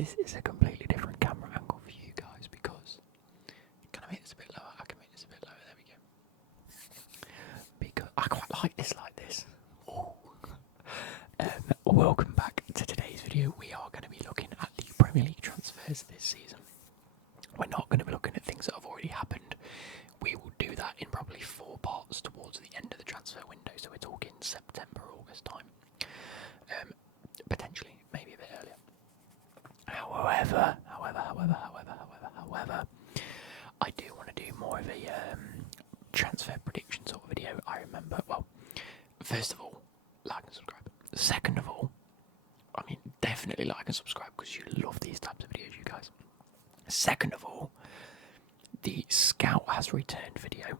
this is a completely different camera angle for you guys because can I make this a bit lower? I can make this a bit lower. There we go. Because I quite like this. Ooh. Welcome back to today's video. We are going to be looking at the Premier League transfers this season. We're not going to be looking at things that have already happened. We will do that in probably 4 parts towards the end of the transfer window. So we're talking September, August time. Potentially, maybe a bit earlier. However, I do want to do more of a transfer prediction sort of video. I remember, well, first of all, like and subscribe. Second of all, I mean, definitely like and subscribe because you love these types of videos, you guys. Second of all, the Scout has returned video.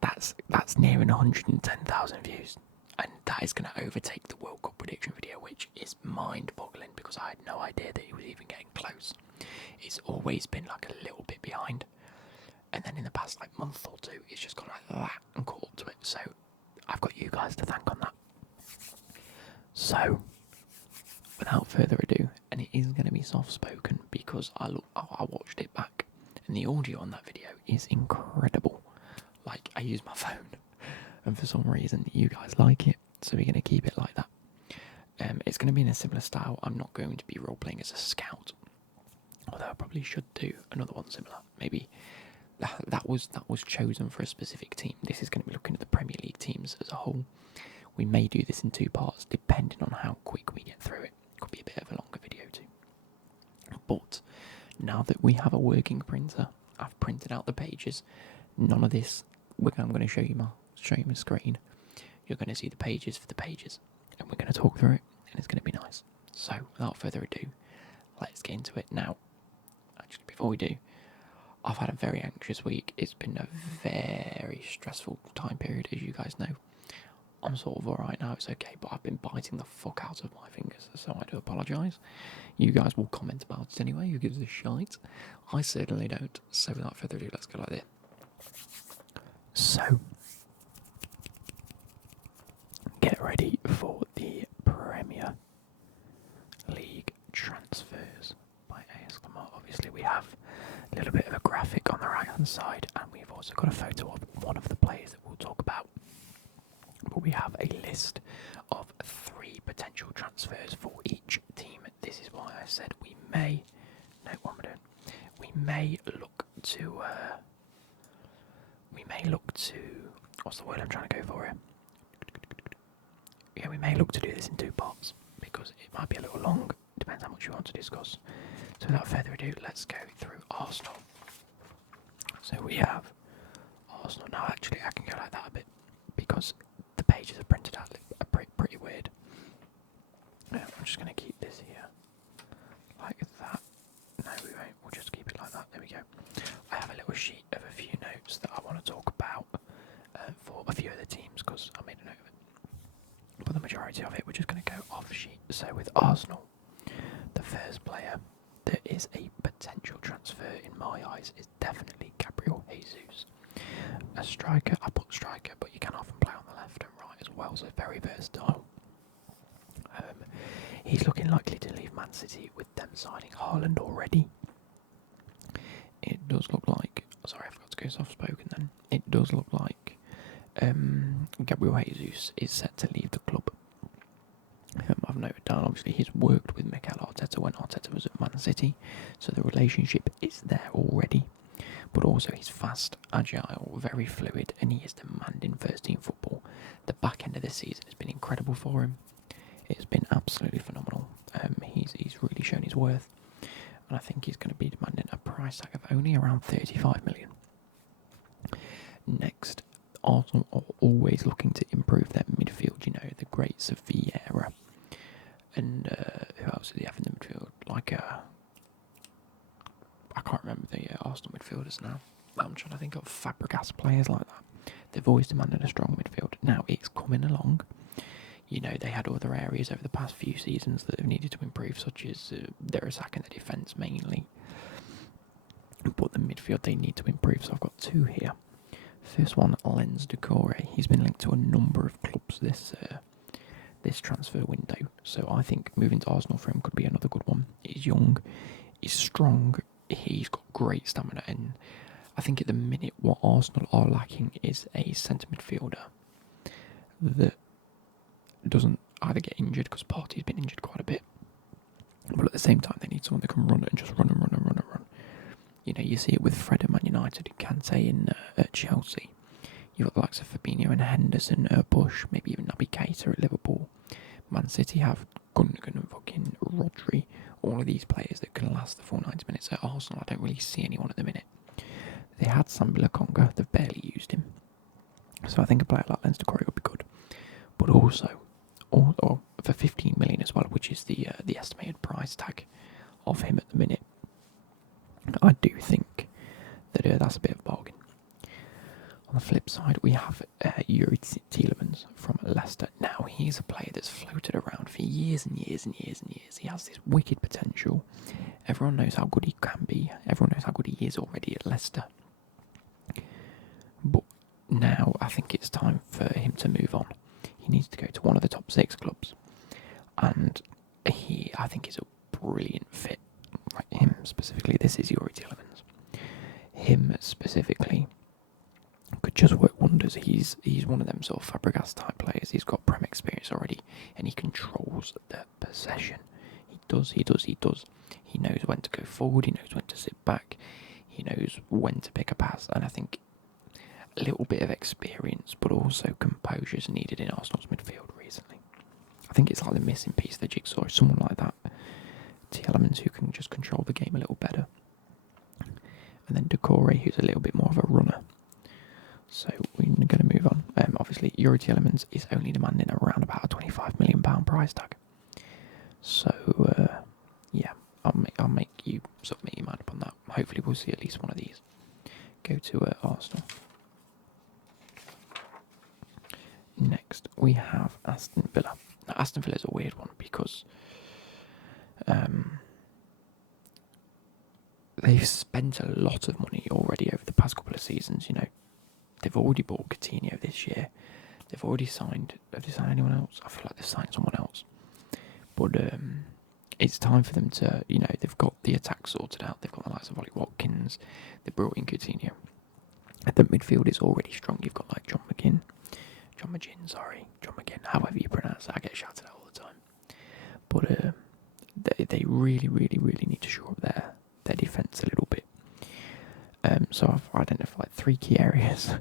That's nearing 110,000 views. And that is going to overtake the World Cup prediction video, which is mind-boggling because I had no idea that it was even getting close. It's always been like a little bit behind. And then in the past month or two, it's just gone like that and caught up to it. So I've got you guys to thank on that. So, without further ado, and it is going to be soft-spoken because I watched it back and the audio on that video is incredible. Like, I use my phone. And for some reason, you guys like it, so we're going to keep it like that. It's going to be in a similar style. I'm not going to be role-playing as a scout, although I probably should do another one similar. Maybe that was chosen for a specific team. This is going to be looking at the Premier League teams as a whole. We may do this in 2 parts, depending on how quick we get through it. Could be a bit of a longer video too. But now that we have a working printer, I've printed out the pages. None of this. I'm going to show you my screen. You're going to see the pages for the pages, and we're going to talk through it, and it's going to be nice. So, without further ado, let's get into it now. Actually, before we do, I've had a very anxious week. It's been a very stressful time period, as you guys know. I'm sort of alright now, it's okay, but I've been biting the fuck out of my fingers, so I do apologise. You guys will comment about it anyway, who gives a shite? I certainly don't. So, without further ado, let's go like this. So, get ready for the Premier League transfers by AS. Obviously, we have a little bit of a graphic on the right hand side, and we've also got a photo of one of the players that we'll talk about. But we have a list of 3 potential transfers for each team. This is why I said we may look to what's the word I'm trying to go for here? Yeah, we may look to do this in 2 parts because it might be a little long. Depends how much you want to discuss. So without further ado, let's go through Arsenal. So we have Arsenal. Now actually I can go like that a bit because the pages are printed out pretty weird. I'm just going to keep this here like that. No, we won't. We'll just keep it like that. There we go. I have a little sheet of a few notes that I want to talk about for a few of the teams because I made a note of it. But the majority of it, we're just going to go off sheet. So with Arsenal, the first player that is a potential transfer in my eyes is definitely Gabriel Jesus. A striker, I put striker, but you can often play on the left and right as well, so very versatile. He's looking likely to leave Man City with them signing Haaland already. It does look like, sorry I forgot to go soft spoken then, it does look like Gabriel Jesus is set to leave the club. I've noted down, obviously he's worked with Mikel Arteta when Arteta was at Man City, so the relationship is there already. But also he's fast, agile, very fluid, and he is demanding first team football. The back end of this season has been incredible for him. It's been absolutely phenomenal. He's really shown his worth, and I think he's going to be demanding a price tag of only around 35 million. Next, Arsenal are always looking to improve their midfield. You know, the greats of Vieira, and who else do they have in the midfield? I can't remember the Arsenal midfielders now. I'm trying to think of Fabregas players like that. They've always demanded a strong midfield. Now it's coming along. You know, they had other areas over the past few seasons that have needed to improve, such as their attack and their defence mainly. But the midfield they need to improve, so I've got 2 here. First one, Lens Decore. He's been linked to a number of clubs this transfer window. So I think moving to Arsenal for him could be another good one. He's young, he's strong, he's got great stamina, and I think at the minute what Arsenal are lacking is a centre midfielder that doesn't either get injured, because Partey's been injured quite a bit, but at the same time they need someone that can run and just run and run and run and run. You know, you see it with Fred at Man United, Kante at Chelsea. You've got the likes of Fabinho and Henderson, Bush, maybe even Naby Keita at Liverpool. Man City have Gundogan and fucking Rodri, all of these players that can last the full 90 minutes. At Arsenal, I don't really see anyone at the minute. They had Sambi Lokonga, they've barely used him. So I think a player like Leinster Corey would be good. But also, or for 15 million as well, which is the estimated price tag of him at the minute, I do think that that's a bit of a bargain. On the flip side, we have Yuri Tielemans from Leicester. Now, he's a player that's floated around for years and years and years and years. He has this wicked potential. Everyone knows how good he can be. Everyone knows how good he is already at Leicester. But now I think it's time for him to move on. He needs to go to one of the top 6 clubs. And I think he's a brilliant fit. Right, him specifically, this is Yuri Tielemans. Him specifically could just work wonders. He's one of them sort of Fabregas type players. He's got Prem experience already, and he controls the possession. He does. He knows when to go forward. He knows when to sit back. He knows when to pick a pass. And I think a little bit of experience, but also composure is needed in Arsenal's midfield recently. I think it's like the missing piece of the jigsaw. Someone like that, Tielemans, who can just control the game a little better. And then Decore, who's a little bit more of a runner. So we're going to move on. Obviously, Yuri Tielemans is only demanding around about a £25 million price tag. So, yeah, I'll make you submit your mind upon that. Hopefully we'll see at least one of these go to Arsenal. Next, we have Aston Villa. Now, Aston Villa is a weird one because they've spent a lot of money already over the past couple of seasons, you know. They've already bought Coutinho this year. They've already signed... Have they signed anyone else? I feel like they've signed someone else. But it's time for them to... You know, they've got the attack sorted out. They've got the likes of Ollie Watkins. They brought in Coutinho. The midfield is already strong. You've got like John McGinn, however you pronounce it. I get shouted out all the time. But they really, really, really need to shore up their defence a little bit. So I've identified 3 key areas: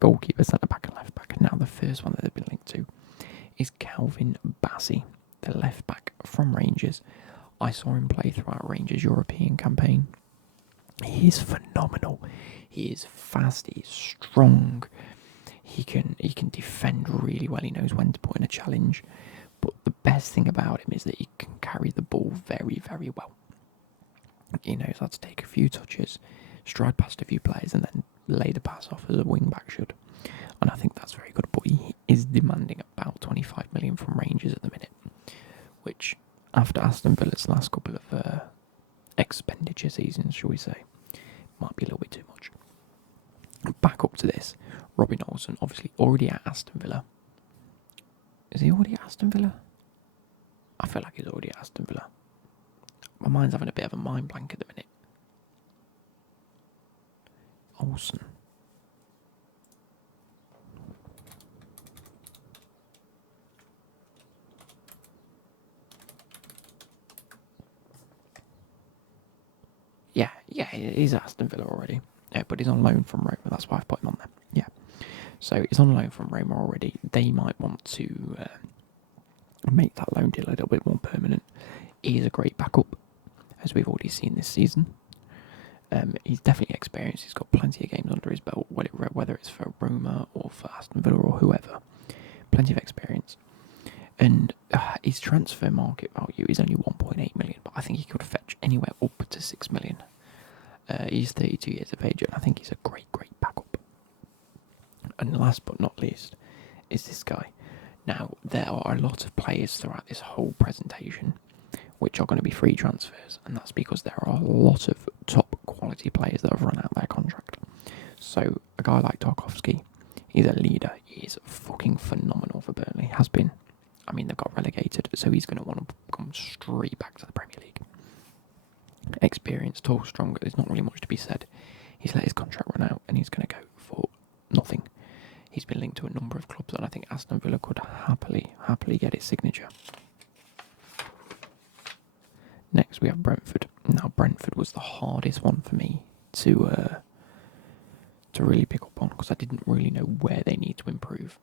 goalkeeper, centre back, and left back. And now the first one that they've been linked to is Calvin Bassey, the left back from Rangers. I saw him play throughout Rangers' European campaign. He is phenomenal. He is fast. He is strong. He can defend really well. He knows when to put in a challenge. But the best thing about him is that he can carry the ball very, very well. He knows how to take a few touches, stride past a few players, and then lay the pass off as a wing-back should. And I think that's very good. But he is demanding about 25 million from Rangers at the minute, which, after Aston Villa's last couple of expenditure seasons, shall we say, might be a little bit too much. Back up to this, Robin Olsen, obviously already at Aston Villa. Is he already at Aston Villa? I feel like he's already at Aston Villa. My mind's having a bit of a mind blank at the minute. Olsen. Yeah, he's at Aston Villa already. Yeah, but he's on loan from Roma. That's why I've put him on there. Yeah. So he's on loan from Roma already. They might want to make that loan deal a little bit more permanent. He is a great backup, as we've already seen this season. He's definitely experienced. He's got plenty of games under his belt, whether it's for Roma or for Aston Villa or whoever. Plenty of experience. And his transfer market value is only 1.8 million, but I think he could fetch anywhere up to 6 million. He's 32 years of age, and I think he's a great backup. And last but not least is this guy. Now, there are a lot of players throughout this whole presentation which are going to be free transfers, and that's because there are a lot of top quality players that have run out their contract. So a guy like Tarkowski, he's a leader. He is fucking phenomenal for Burnley, has been. I mean, they've got relegated, so he's going to want to come straight back to the Premier League. Experienced, tall, strong, there's not really much to be said. He's let his contract run out and he's going to go for nothing. He's been linked to a number of clubs and I think Aston Villa could happily get his signature. Next we have Brentford. Now Brentford was the hardest one for me to really pick up on because I didn't really know where they need to improve.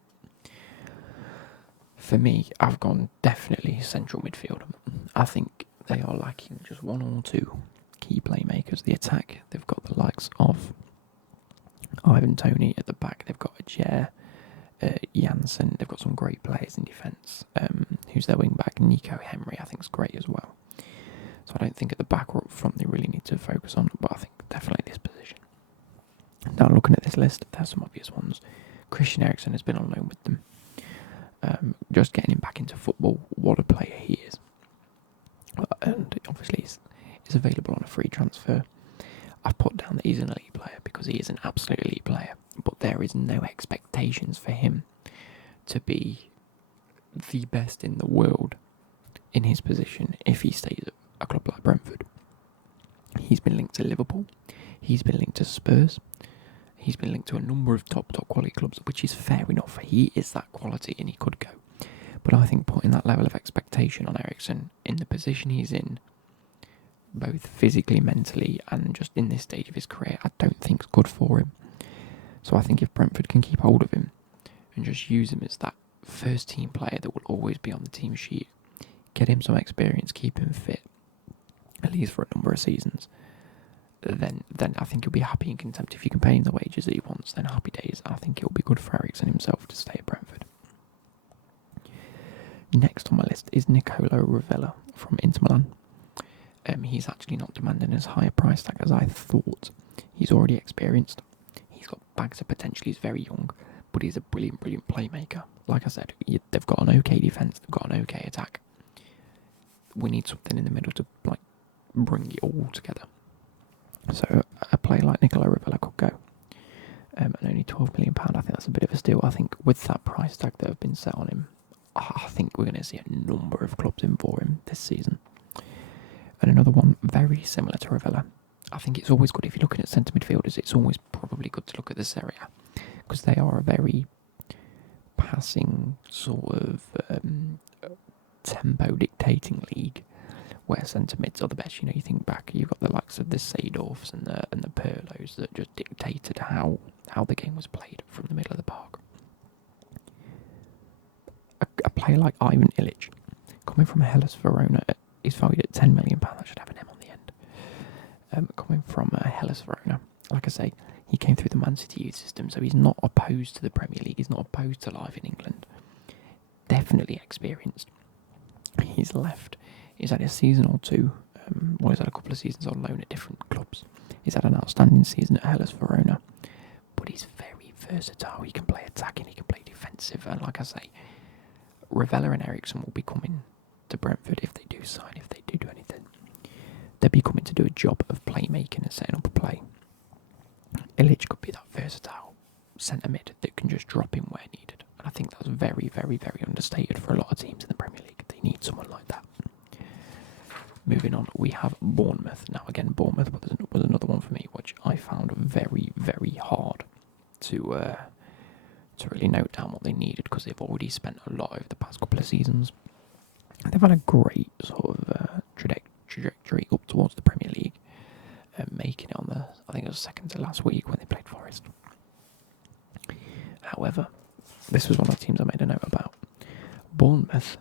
For me, I've gone definitely central midfield. I think they are lacking just one or two key playmakers. The attack, they've got the likes of Ivan Toney at the back. They've got Ajer, Janssen. They've got some great players in defence. Who's their wing back? Nico Henry, I think, is great as well. So I don't think at the back or up front they really need to focus on, but I think definitely this position. Now looking at this list, there's some obvious ones. Christian Eriksen has been on loan with them. Just getting him back into football, what a player he is. And obviously he's available on a free transfer. I've put down that he's an elite player because he is an absolute elite player, but there is no expectations for him to be the best in the world in his position if he stays at a club like Brentford. He's been linked to Liverpool, he's been linked to Spurs, he's been linked to a number of top quality clubs, which is fair enough. He is that quality and he could go. But I think putting that level of expectation on Eriksen in the position he's in, both physically, mentally, and just in this stage of his career, I don't think is good for him. So I think if Brentford can keep hold of him and just use him as that first team player that will always be on the team sheet, get him some experience, keep him fit, at least for a number of seasons, then I think he'll be happy and content. If you can pay him the wages that he wants, then happy days. I think it'll be good for Eriksen himself to stay at Brentford. Next on my list is Nicolo Ravella from Inter Milan. He's actually not demanding as high a price tag as I thought. He's already experienced. He's got bags of potential. He's very young, but he's a brilliant playmaker. Like I said, they've got an okay defence. They've got an okay attack. We need something in the middle to bring it all together. So a player like Nicolo Ravella could go. And only £12 million, I think that's a bit of a steal. I think with that price tag that have been set on him, I think we're going to see a number of clubs in for him this season. And another one very similar to Ravella. I think it's always good if you're looking at centre midfielders, it's always probably good to look at the Serie A because they are a very passing sort of tempo dictating league where centre mids are the best. You know, you think back, you've got the likes of the Seedorfs and the Pirlos that just dictated how the game was played from the middle of the park. A player like Ivan Ilic, coming from Hellas Verona, is valued at £10 million. That should have an M on the end. Coming from Hellas Verona, like I say, he came through the Man City youth system, so he's not opposed to the Premier League. He's not opposed to life in England. Definitely experienced. He's left. He's had a season or two. He's had a couple of seasons on loan at different clubs. He's had an outstanding season at Hellas Verona, but he's very versatile. He can play attacking, he can play defensive, and like I say, Ravella and Eriksen will be coming to Brentford if they do sign, if they do anything. They'll be coming to do a job of playmaking and setting up a play. Ilic could be that versatile centre mid that can just drop in where needed. And I think that's very understated for a lot of teams in the Premier League. They need someone like that. Moving on, we have Bournemouth. Now again, Bournemouth was another one for me, which I found very hard to really note down what they needed because they've already spent a lot over the past couple of seasons. They've had a great sort of trajectory up towards the Premier League, making it on I think it was second to last week when they played Forest. However, this was one of the teams I made a note about. Bournemouth,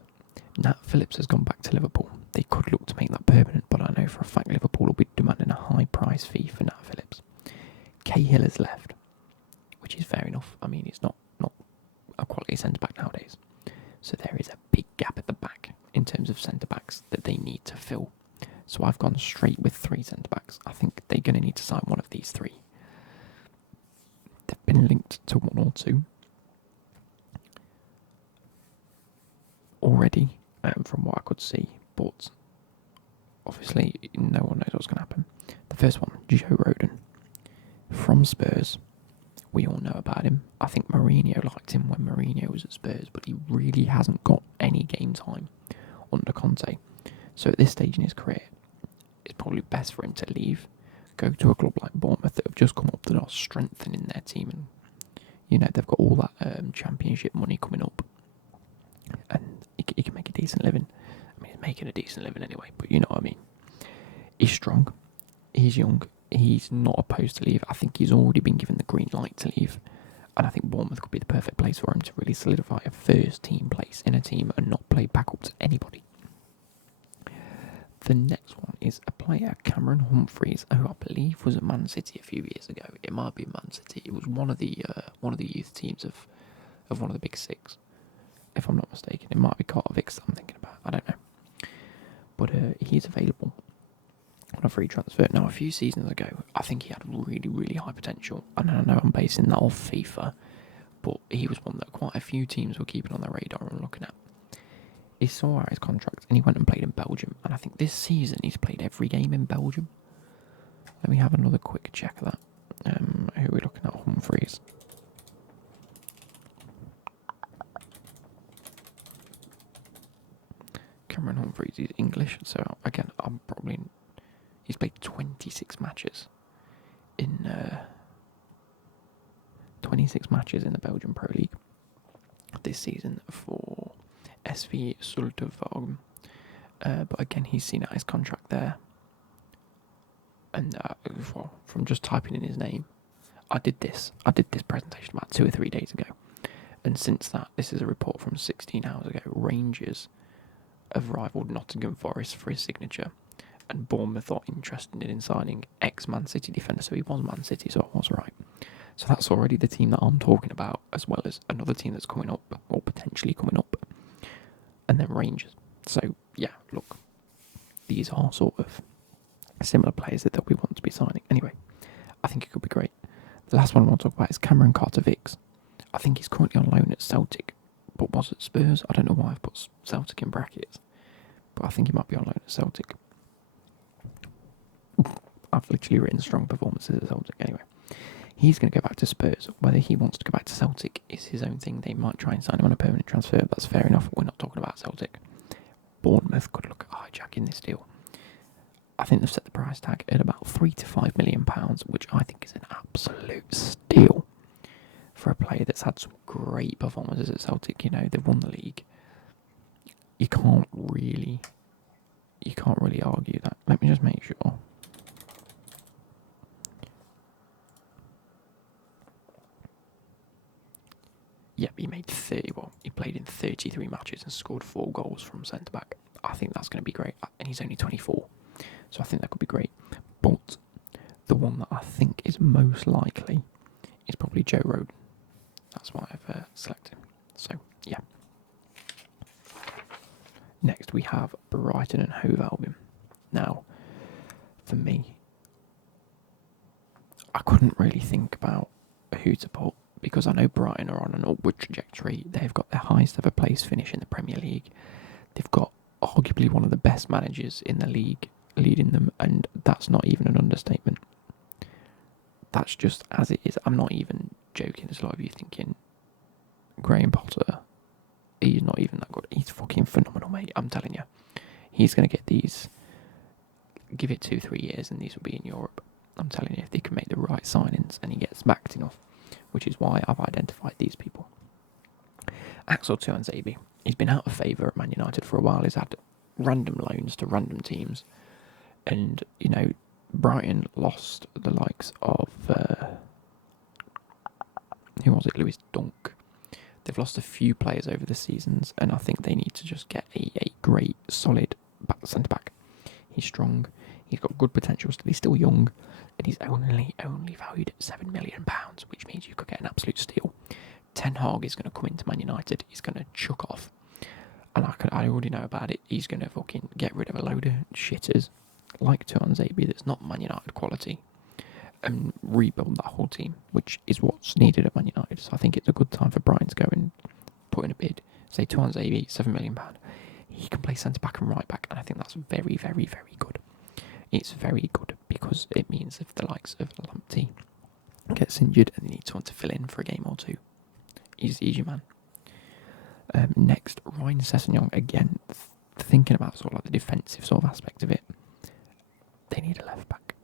Nat Phillips has gone back to Liverpool. They could look to make that permanent, but I know for a fact Liverpool will be demanding a high price fee for Nat Phillips. Cahill has left, which is fair enough. I mean, he's not a quality centre-back nowadays. So there is a big gap at the back in terms of centre-backs that they need to fill. So I've gone straight with 3 centre-backs. I think they're going to need to sign one of these 3. They've been linked to 1 or 2 already, from what I could see. But obviously, no one knows what's going to happen. The first one, Joe Rodon from Spurs. We all know about him. I think Mourinho liked him when Mourinho was at Spurs, but he really hasn't got any game time under Conte. So at this stage in his career, it's probably best for him to leave, go to a club like Bournemouth that have just come up, that are strengthening their team, and they've got all that championship money coming up, and he can make a decent living. I mean, he's making a decent living anyway, but you know what I mean. He's strong, he's young, he's not opposed to leave. I think he's already been given the green light to leave, and I think Bournemouth could be the perfect place for him to really solidify a first team place in a team and not play back up to anybody. The next one is a player, Cameron Humphreys, who I believe was at Man City a few years ago. It might be Man City. It was one of the youth teams of one of the big six, if I'm not mistaken. It might be Carter-Vick's that I'm thinking about. I don't know. But he's available on a free transfer. Now, a few seasons ago, I think he had really, really high potential. And I know I'm basing that off FIFA, but he was one that quite a few teams were keeping on their radar and looking at. He saw out his contract and he went and played in Belgium. And I think this season he's played every game in Belgium. Let me have another quick check of that. Who are we looking at? Humphreys. Cameron Humphreys, he's English. So again, he's played 26 matches in 26 matches in the Belgian Pro League this season for SV Zultewagen. But again, he's seen out his contract there. And from just typing in his name, I did this presentation about 2 or 3 days ago. And since that, this is a report from 16 hours ago. Rangers have rivaled Nottingham Forest for his signature, and Bournemouth are interested in signing ex-Man City defender. So he was Man City, so I was right. So that's already the team that I'm talking about, as well as another team that's coming up, or potentially coming up, and then Rangers. So yeah, look, these are sort of similar players that we want to be signing. Anyway, I think it could be great. The last one I want to talk about is Cameron Carter-Vick's. I think he's currently on loan at Celtic, but was at Spurs. I don't know why I've put Celtic in brackets, but I think he might be on loan at Celtic. I've literally written strong performances at Celtic. Anyway, he's going to go back to Spurs. Whether he wants to go back to Celtic is his own thing. They might try and sign him on a permanent transfer. That's fair enough. We're not talking about Celtic. Bournemouth could look at hijacking this deal. I think they've set the price tag at about £3 to £5 million, which I think is an absolute steal for a player that's had some great performances at Celtic. They've won the league. You can't really argue that. Let me just make sure. Yep, he played in 33 matches and scored 4 goals from centre back. I think that's going to be great, and he's only 24, so I think that could be great. But the one that I think is most likely is probably Joe Rodon. That's why I've selected him. So yeah. Next we have Brighton and Hove Albion. Now, for me, I couldn't really think about who to put, because I know Brighton are on an upward trajectory. They've got their highest ever place finish in the Premier League. They've got arguably one of the best managers in the league leading them, and that's not even an understatement. That's just as it is. I'm not even joking. There's a lot of you thinking Graham Potter, he's not even that good. He's fucking phenomenal, mate. I'm telling you. He's going to get these, give it 2-3 years and these will be in Europe. I'm telling you, if they can make the right signings and he gets backed enough, which is why I've identified these people. Axel Tuanzebe, he's been out of favour at Man United for a while. He's had random loans to random teams. And, Brighton lost the likes of, who was it? Lewis Dunk. They've lost a few players over the seasons, and I think they need to just get a great, solid centre-back. He's strong. He's got good potential. He's still young, and he's only valued at £7 million, which means you could get an absolute steal. Ten Hag is going to come into Man United. He's going to chuck off, and I already know about it. He's going to fucking get rid of a load of shitters like Tuanzebe that's not Man United quality, and rebuild that whole team, which is what's needed at Man United. So I think it's a good time for Brighton to go and put in a bid. Say Tuanzebe, £7 million. He can play centre back and right back, and I think that's very, very, very good. It's very good because it means if the likes of Lamptey gets injured and they need someone to fill in for a game or two, He's your man. Next, Ryan Sessegnon, again, thinking about sort of like the defensive sort of aspect of it. They need a left back.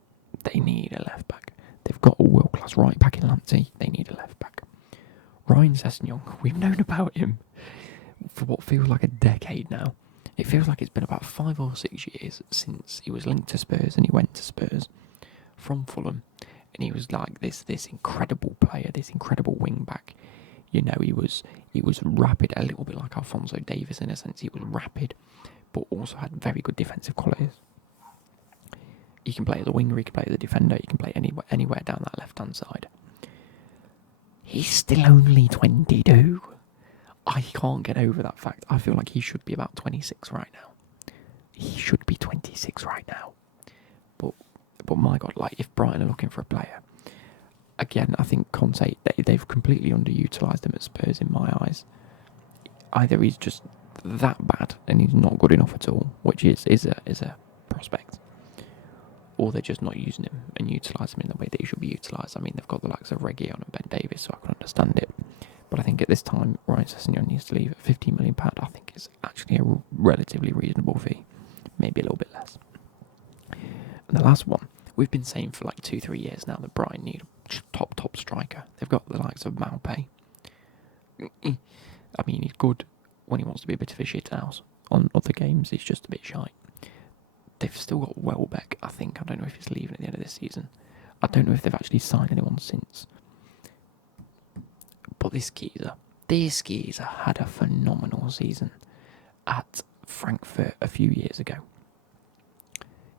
They've got a world-class right back in Lamptey. They need a left back. Ryan Sessegnon, we've known about him for what feels like a decade now. It feels like it's been about 5 or 6 years since he was linked to Spurs and he went to Spurs from Fulham. And he was like this incredible player, this incredible wing back. You know, he was rapid, a little bit like Alphonso Davies in a sense. He was rapid, but also had very good defensive qualities. He can play as a winger, he can play as a defender, he can play anywhere down that left-hand side. He's still only 22. I can't get over that fact. I feel like he should be about 26 right now. He should be 26 right now. But my God, like, if Brighton are looking for a player, again, I think Conte, they've completely underutilised him at Spurs in my eyes. Either he's just that bad and he's not good enough at all, which is a prospect, or they're just not using him and utilising him in the way that he should be utilised. I mean, they've got the likes of Reguilon and Ben Davies, so I can understand it. But I think at this time, Ryan Sessegnon needs to leave at £15 million. I think it's actually a relatively reasonable fee, maybe a little bit less. And the last one, we've been saying for like 2-3 years now that Brighton need a top striker. They've got the likes of Malpe. I mean, he's good when he wants to be a bit of a shithouse. On other games, he's just a bit shy. They've still got Welbeck, I think. I don't know if he's leaving at the end of this season. I don't know if they've actually signed anyone since. But this geezer had a phenomenal season at Frankfurt a few years ago.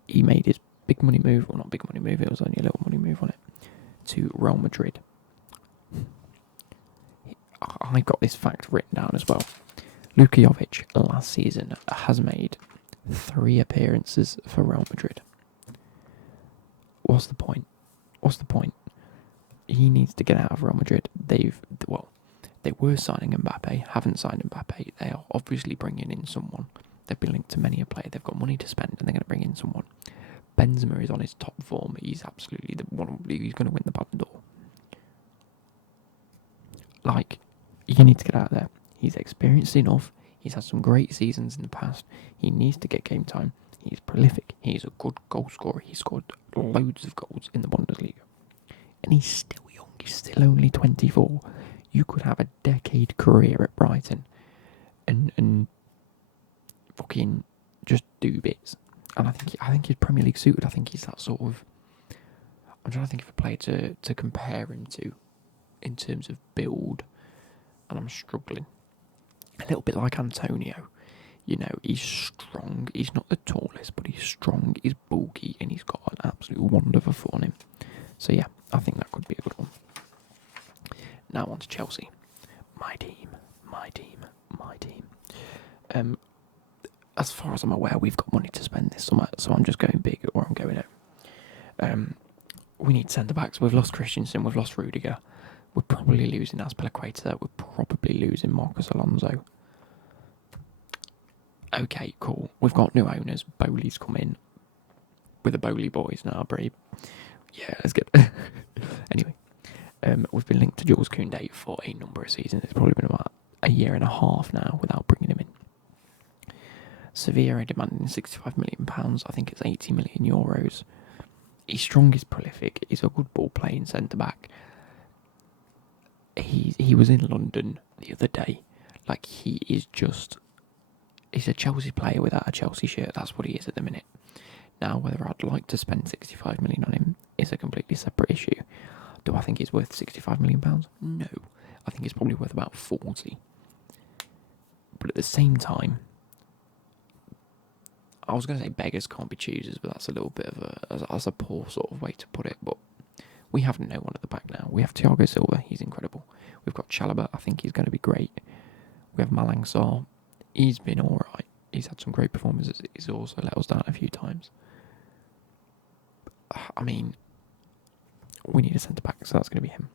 He made his big money move, or not big money move, it was only a little money move on it, to Real Madrid. I got this fact written down as well. Luka Jovic last season has made 3 appearances for Real Madrid. What's the point? He needs to get out of Real Madrid. They were signing Mbappe, haven't signed Mbappe. They are obviously bringing in someone. They've been linked to many a player. They've got money to spend, and they're going to bring in someone. Benzema is on his top form. He's absolutely the one. He's going to win the Ballon d'Or. Like, you need to get out there. He's experienced enough. He's had some great seasons in the past. He needs to get game time. He's prolific. He's a good goal scorer. He scored loads of goals in the Bundesliga. And he's still young. He's still only 24. You could have a decade career at Brighton and fucking just do bits. And I think he's Premier League suited. I think he's that sort of... I'm trying to think of a player to compare him to in terms of build. And I'm struggling. A little bit like Antonio. You know, he's strong. He's not the tallest, but he's strong. He's bulky, and he's got an absolute wonder of a foot on him. So yeah, I think that could be a good one. Now on to Chelsea. My team. As far as I'm aware, we've got money to spend this summer, so I'm just going big or I'm going out. We need centre-backs. We've lost Christensen, we've lost Rudiger. We're probably losing Azpilicueta. We're probably losing Marcus Alonso. Okay, cool. We've got new owners. Bowley's come in. We're the Bowley boys now, babe. Yeah, let's get... Anyway. We've been linked to Jules Koundé for a number of seasons. It's probably been about a year and a half now without bringing him in. Sevilla are demanding £65 million. I think it's €80 million. He's strong, he's prolific. He's a good ball playing centre back. He was in London the other day. Like, he is just... He's a Chelsea player without a Chelsea shirt. That's what he is at the minute. Now, whether I'd like to spend £65 million on him is a completely separate issue. Do I think he's worth £65 million? No. I think he's probably worth about 40. But at the same time, I was going to say beggars can't be choosers, but that's a little bit of that's a poor sort of way to put it. But we have no one at the back now. We have Thiago Silva, he's incredible. We've got Chalobah, I think he's going to be great. We have Malang Sarr, he's been alright. He's had some great performances. He's also let us down a few times. I mean, we need a centre-back, so that's going to be him.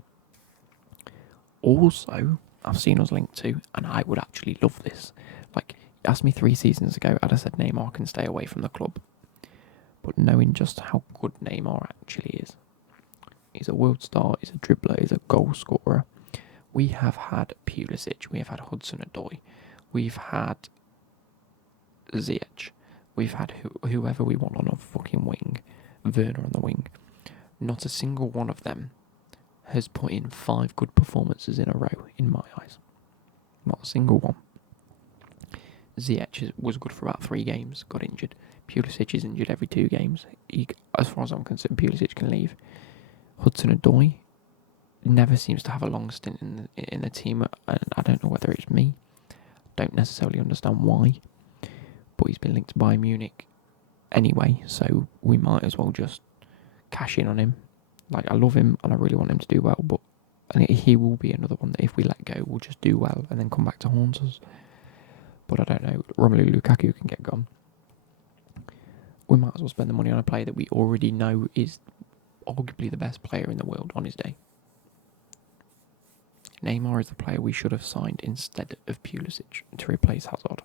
Also, I've seen us linked to, and I would actually love this. Like, you asked me 3 seasons ago, I'd have said Neymar can stay away from the club. But knowing just how good Neymar actually is. He's a world star, he's a dribbler, he's a goal scorer. We have had Pulisic, we have had Hudson-Odoi, we've had Ziyech, we've had whoever we want on a fucking wing, Werner on the wing. Not a single one of them has put in 5 good performances in a row, in my eyes. Not a single one. Ziyech was good for about 3 games, got injured. Pulisic is injured every 2 games. As far as I'm concerned, Pulisic can leave. Hudson-Odoi never seems to have a long stint in the team, and I don't know whether it's me. Don't necessarily understand why, but he's been linked to Bayern Munich anyway, so we might as well just cash in on him. Like, I love him and I really want him to do well, but he will be another one that if we let go will just do well and then come back to haunt us. But I don't know, Romelu Lukaku can get gone. We might as well spend the money on a player that we already know is arguably the best player in the world on his day. Neymar is the player we should have signed instead of Pulisic to replace Hazard.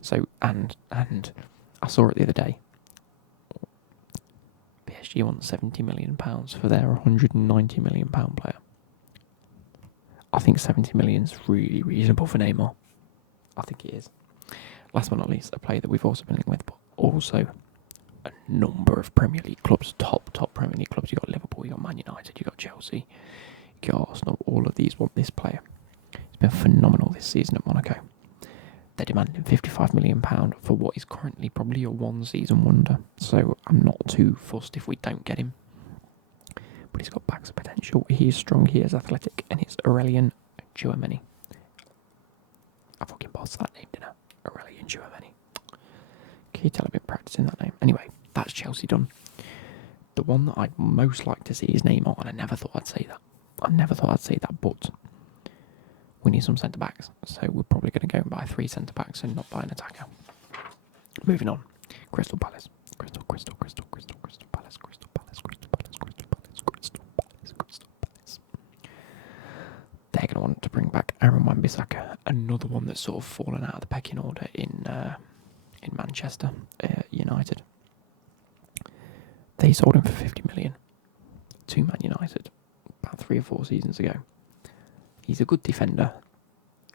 So, and I saw it the other day. PSG wants £70 million for their £190 million player. I think 70 million is really reasonable for Neymar. I think it is. Last but not least, a player that we've also been linked with, but also a number of Premier League clubs, top Premier League clubs. You've got Liverpool, you've got Man United, you've got Chelsea, you've got Arsenal. All of these want this player. He's been phenomenal this season at Monaco. They're demanding £55 million for what is currently probably a one-season wonder. So I'm not too fussed if we don't get him. But he's got bags of potential. He is strong, he is athletic, and it's Aurelien Tchouameni. I fucking bossed that name, didn't I? Aurelien Tchouameni. Can you tell I've been practicing that name? Anyway, that's Chelsea done. The one that I'd most like to see is Neymar, and I never thought I'd say that. But we need some centre-backs, so we're probably going to go and buy 3 centre-backs and not buy an attacker. Moving on. Crystal Palace. Crystal Palace. They're going to want to bring back Aaron Wan-Bissaka, another one that's sort of fallen out of the pecking order in Manchester United. They sold him for 50 million to Man United about 3 or 4 seasons ago. He's a good defender.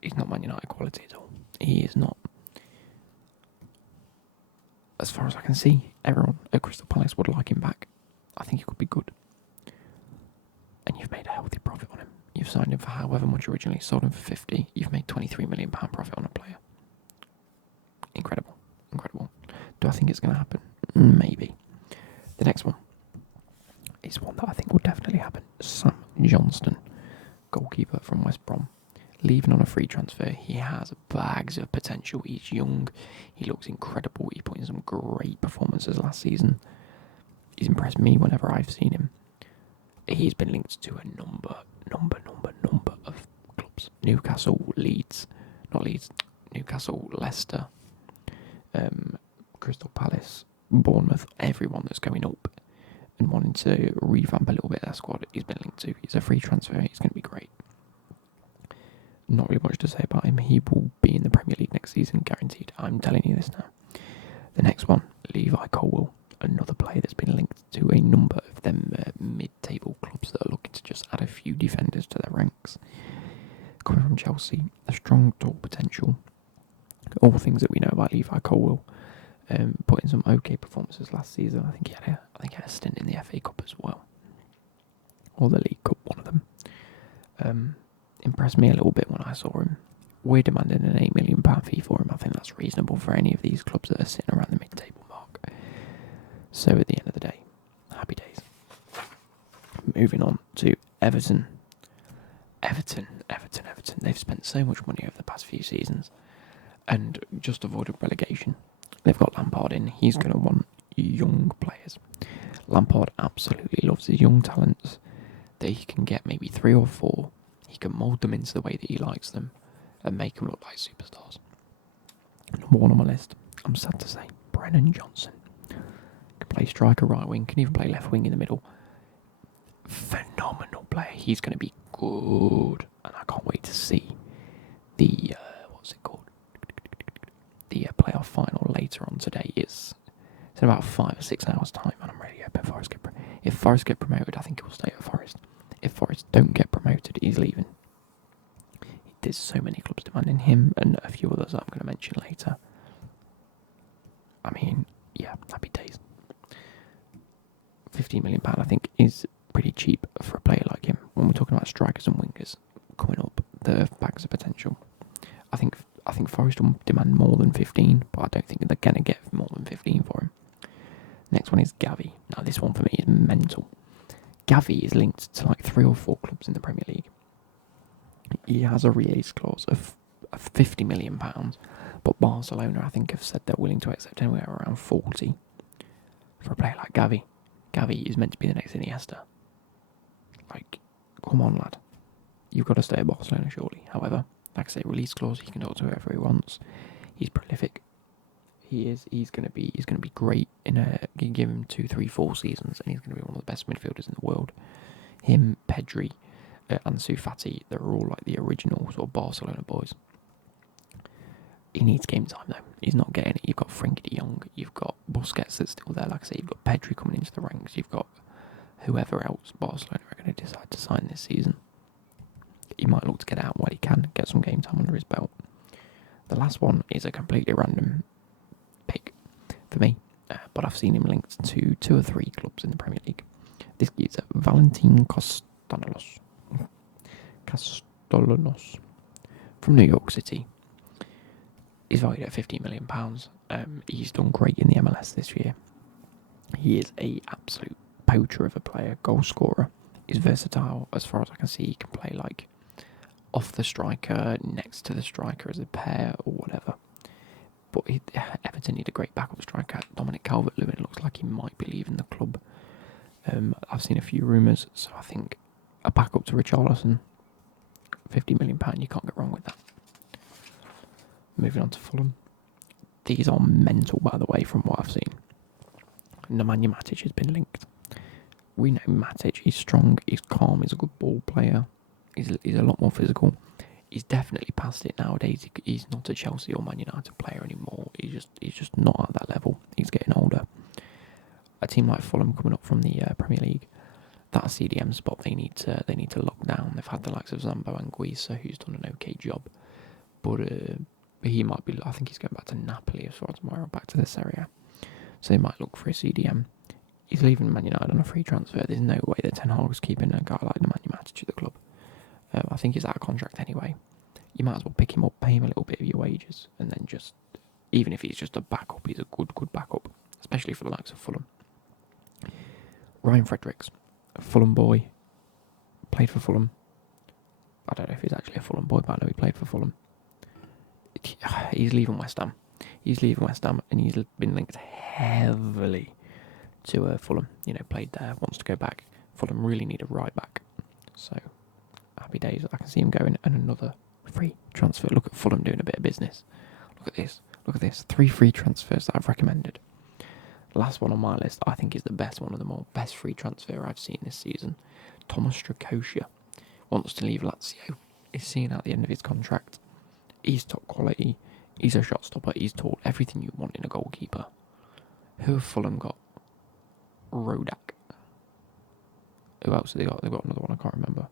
He's not Man United quality at all. He is not. As far as I can see, everyone at Crystal Palace would like him back. I think he could be good. And you've made a healthy profit on him. You've signed him for however much originally, sold him for 50. You've made £23 million profit on a player. Incredible. Do I think it's going to happen? Maybe. The next one is one that I think will definitely happen. Sam Johnston, goalkeeper from West Brom, leaving on a free transfer. He has bags of potential. He's young. He looks incredible. He put in some great performances last season. He's impressed me whenever I've seen him. He's been linked to a number of clubs. Newcastle, Leicester, Crystal Palace, Bournemouth, everyone that's going up and wanting to revamp a little bit of their squad, he's been linked to. He's a free transfer. He's going to be great. Not really much to say about him. He will be in the Premier League next season, guaranteed. I'm telling you this now. The next one, Levi Colwill, another player that's been linked to a number of them mid-table clubs that are looking to just add a few defenders to their ranks. Coming from Chelsea, a strong tall potential. All things that we know about Levi Colwill. Put in some okay performances last season. I think he had a stint in the FA Cup as well, or the League Cup, one of them. Impressed me a little bit when I saw him. We're demanding an £8 million fee for him. I think that's reasonable for any of these clubs that are sitting around the mid-table mark. So at the end of the day, happy days. Moving on to Everton. Everton. They've spent so much money over the past few seasons and just avoided relegation. They've got Lampard in. He's going to want young players. Lampard absolutely loves his young talents that he can get maybe 3 or 4. He can mould them into the way that he likes them and make them look like superstars. Number 1 on my list, I'm sad to say, Brennan Johnson. Can play striker, right wing, can even play left wing in the middle. Phenomenal player. He's going to be good. And I can't wait to see the, the playoff final later on today. It's in about 5 or 6 hours time, and I'm really hoping Forest if Forest get promoted, I think it will stay at Forest. If Forest don't get promoted, he's leaving. There's so many clubs demanding him and a few others I'm going to mention later. I mean, yeah, happy days. £15 million I think is pretty cheap for a player like him. When we're talking about strikers and wingers coming up, the bags of potential. I think Forest will demand more than 15, but I don't think they're going to get more than 15 for him. Next one is Gavi. Now this one for me is mental. Gavi is linked to like 3 or 4 clubs in the Premier League. He has a release clause of £50 million, but Barcelona I think have said they're willing to accept anywhere around 40 for a player like Gavi. Gavi is meant to be the next Iniesta. Like, come on, lad. You've got to stay at Barcelona, surely. However, like I say, release clause, he can talk to whoever he wants. He's prolific. He's going to be great give him 2, 3, 4 seasons, and he's going to be one of the best midfielders in the world. Him, Pedri, Ansu Fati, they're all like the original sort of Barcelona boys. He needs game time though. He's not getting it. You've got Frenkie de Jong, you've got Busquets that's still there. Like I say, you've got Pedri coming into the ranks. You've got whoever else Barcelona are going to decide to sign this season. He might look to get out while he can, get some game time under his belt. The last one is a completely random pick for me, but I've seen him linked to 2 or 3 clubs in the Premier League. This is Valentin Castellanos from New York City. He's valued at £15 million. He's done great in the MLS this year. He is a absolute poacher of a player, goal scorer. He's versatile as far as I can see. He can play like off the striker, next to the striker as a pair or whatever. But Everton need a great backup striker. Dominic Calvert-Lewin looks like he might be leaving the club. I've seen a few rumours, so I think a backup to Richarlison, £50 million, you can't get wrong with that. Moving on to Fulham. These are mental, by the way, from what I've seen. Nemanja Matic has been linked. We know Matic, he's strong, he's calm, he's a good ball player, he's a lot more physical. He's definitely past it nowadays. He's not a Chelsea or Man United player anymore. He's just not at that level. He's getting older. A team like Fulham coming up from the Premier League, that CDM spot they need to lock down. They've had the likes of Zambo Anguissa, who's done an okay job, but he might be. I think he's going back to Napoli as far as tomorrow, back to the Serie A. So they might look for a CDM. He's leaving Man United on a free transfer. There's no way that Ten Hag's keeping a guy like Nemanja Matic at the club. I think he's out of contract anyway. You might as well pick him up, pay him a little bit of your wages, and then just, even if he's just a backup, he's a good backup, especially for the likes of Fulham. Ryan Fredericks, a Fulham boy, played for Fulham. I don't know if he's actually a Fulham boy, but I know he played for Fulham. He's leaving West Ham. And he's been linked heavily to Fulham. Played there, wants to go back. Fulham really need a right back. So, happy days. I can see him going, and another free transfer. Look at Fulham doing a bit of business. Look at this. 3 free transfers that I've recommended. Last one on my list, I think, is the best one of them all. Best free transfer I've seen this season. Thomas Strakosha wants to leave Lazio. He's seeing out the end of his contract. He's top quality. He's a shot stopper. He's tall. Everything you want in a goalkeeper. Who have Fulham got? Rodak. Who else have they got? They've got another one, I can't remember.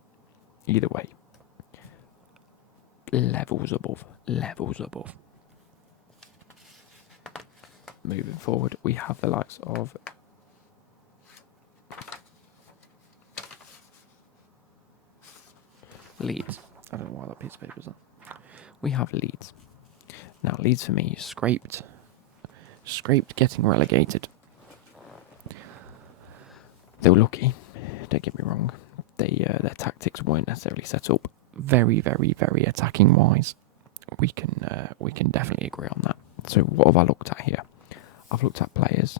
Either way. Levels above. Moving forward, we have the likes of Leeds. I don't know why that piece of paper is there. We have Leeds. Now, Leeds for me, scraped getting relegated. They were lucky, don't get me wrong. Their tactics weren't necessarily set up very, very, very attacking wise. We can definitely agree on that. So what have I looked at here? I've looked at players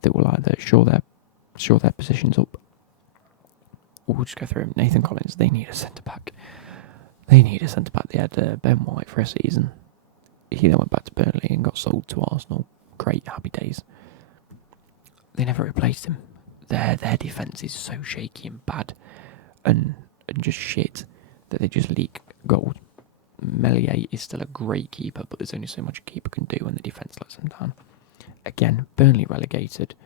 that will either shore their positions up. We'll just go through them. Nathan Collins, they need a centre back. They had Ben White for a season. He then went back to Burnley and got sold to Arsenal. Great, happy days. They never replaced him. Their defence is so shaky and bad and just shit that they just leak goals. Meslier is still a great keeper, but there's only so much a keeper can do when the defence lets him down. Again, Burnley relegated.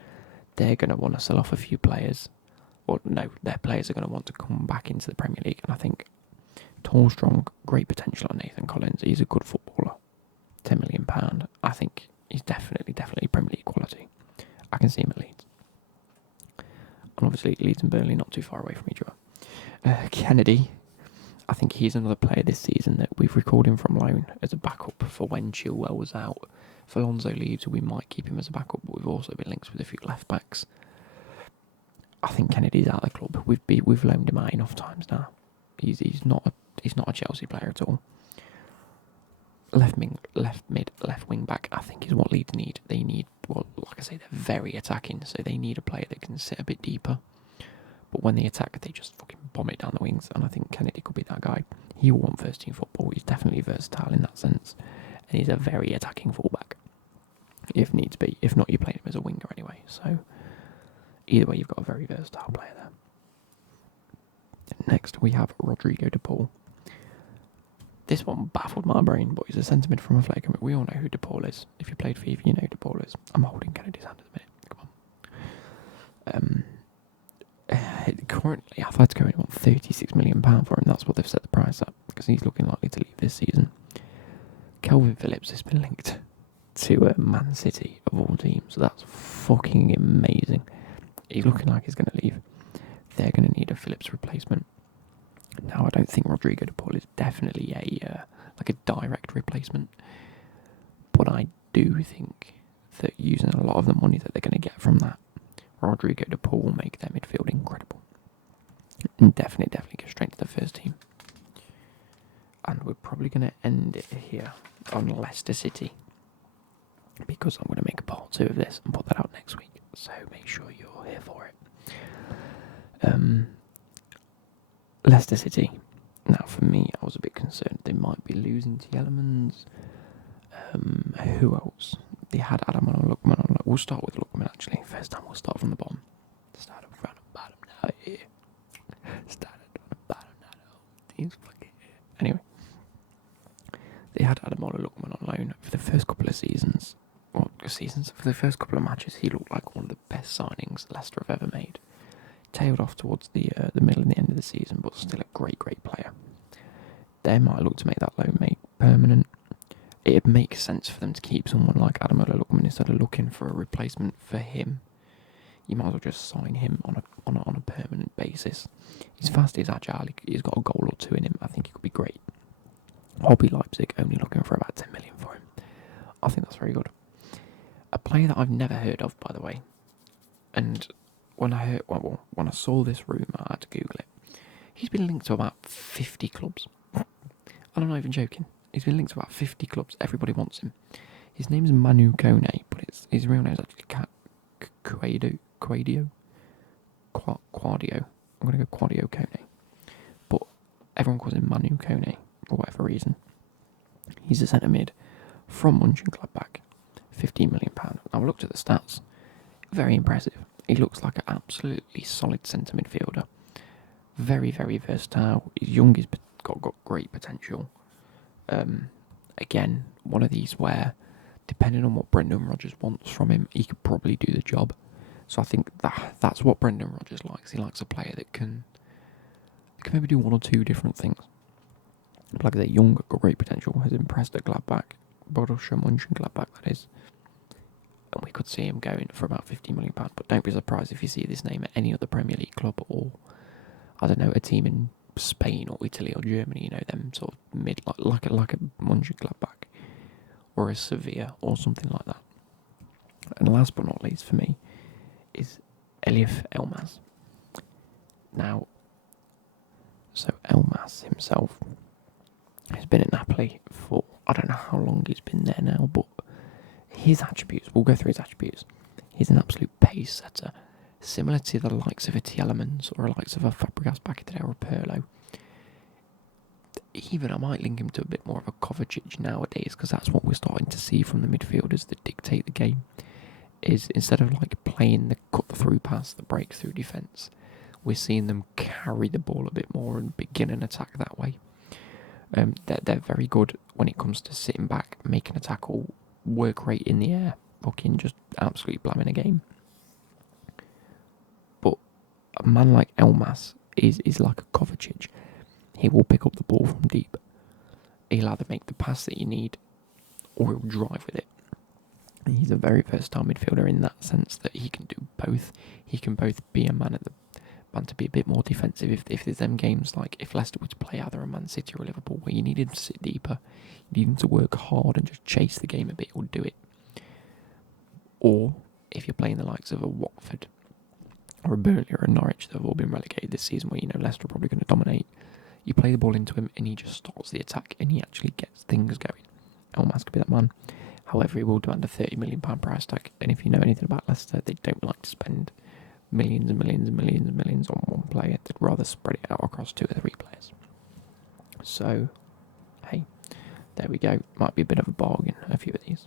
They're going to want to sell off a few players. or no, their players are going to want to come back into the Premier League. And I think tall, strong, great potential on Nathan Collins. He's a good footballer. £10 million. I think he's definitely Premier League quality. I can see him at Leeds. And obviously Leeds and Burnley not too far away from each other. Kennedy, I think he's another player this season that we've recalled him from loan as a backup for when Chilwell was out. If Alonso leaves, we might keep him as a backup, but we've also been linked with a few left backs. I think Kennedy's out of the club. We've loaned him out enough times now. He's not a Chelsea player at all. Left mid, left wing back, I think is what Leeds need. They need, well, like I say, they're very attacking, so they need a player that can sit a bit deeper. But when they attack, they just fucking bomb it down the wings, and I think Kennedy could be that guy. He will want first team football. He's definitely versatile in that sense, and he's a very attacking fullback, if needs be. If not, you're playing him as a winger anyway. So either way, you've got a very versatile player there. Next, we have Rodrigo de Paul. This one baffled my brain, but he's a centre mid from a flag. We all know who De Paul is. If you played FIFA, you know who De Paul is. I'm holding Kennedy's hand at the minute. Come on. Currently, Atletico only want £36 million for him. That's what they've set the price at, because he's looking likely to leave this season. Kelvin Phillips has been linked to Man City of all teams, so that's fucking amazing. He's looking like he's going to leave. They're going to need a Phillips replacement. Now, I don't think Rodrigo de Paul is definitely a direct replacement, but I do think that using a lot of the money that they're going to get from that, Rodrigo de Paul will make their midfield incredible. And definitely go straight to the first team. And we're probably going to end it here on Leicester City, because I'm going to make a part 2 of this and put that out next week. So make sure you're here for it. Leicester City. Now, for me, I was a bit concerned they might be losing to Yellemans. Who else? They had Adam and Lookman. We'll start with Lookman, actually. First time we'll start from the bottom. Start up from the bottom now. Yeah. Start up from the bottom now. Team's fucking here. Anyway. They had Ademola Lookman on loan for the first couple of seasons. For the first couple of matches, he looked like one of the best signings Leicester have ever made. Tailed off towards the middle and the end of the season, but still a great player. They might look to make that loan mate permanent. It'd make sense for them to keep someone like Ademola Lookman instead of looking for a replacement for him. You might as well just sign him on a permanent basis. He's fast, he's agile, he's got a goal or two in him. I think he could be great. RB Leipzig only looking for about 10 million for him. I think that's very good. A player that I've never heard of, by the way, and when I saw this rumour, I had to Google it. He's been linked to about 50 clubs. I'm not even joking. He's been linked to about 50 clubs. Everybody wants him. His name's Manu Kone, but his real name is actually Quadio. I'm going to go Quadio Kone. But everyone calls him Manu Kone for whatever reason. He's a centre mid from Mönchengladbach. £15 million. Now, I looked at the stats. Very impressive. He looks like an absolutely solid centre midfielder. Very versatile. He's young, he's got great potential. Again, one of these where, depending on what Brendan Rodgers wants from him, he could probably do the job. So I think that's what Brendan Rodgers likes. He likes a player that can maybe do one or two different things. Like that, young, got great potential, has impressed at Gladbach, Borussia Mönchengladbach, that is. And we could see him going for about £50 million. But don't be surprised if you see this name at any other Premier League club, or I don't know, a team in Spain or Italy or Germany. You know, them sort of mid, like a Mönchengladbach or a Sevilla or something like that. And last but not least for me is Elif Elmas. Now, so Elmas himself has been at Napoli for, I don't know how long he's been there now, but his attributes, we'll go through his attributes. He's an absolute pace setter, similar to the likes of a Tielemans or the likes of a Fabregas Bakitera or Pirlo. Even I might link him to a bit more of a Kovacic nowadays, because that's what we're starting to see from the midfielders that dictate the game. Is instead of like playing the cut-through pass, the breakthrough defence, we're seeing them carry the ball a bit more and begin an attack that way. They're very good when it comes to sitting back, making a tackle, work rate in the air, fucking just absolutely blamming a game. But a man like Elmas is like a Kovacic. He will pick up the ball from deep. He'll either make the pass that you need or he'll drive with it. And he's a very versatile midfielder in that sense that he can do both. He can both be a man to be a bit more defensive if there's them games like if Leicester were to play either a Man City or Liverpool where you need him to sit deeper, you need him to work hard and just chase the game a bit, he'll do it. Or if you're playing the likes of a Watford or a Burnley or a Norwich that have all been relegated this season where Leicester are probably going to dominate, you play the ball into him and he just starts the attack and he actually gets things going. Elmas could be that man. However, he will demand a £30 million price tag, and if you know anything about Leicester, they don't like to spend millions and millions and millions and millions on one player. They'd rather spread it out across 2 or 3 players. So, hey, there we go. Might be a bit of a bargain, a few of these.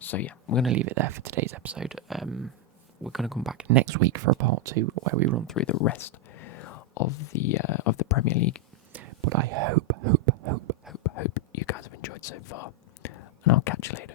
So yeah, we're going to leave it there for today's episode. We're going to come back next week for a part 2 where we run through the rest of the Premier League. But I hope you guys have enjoyed so far, and I'll catch you later.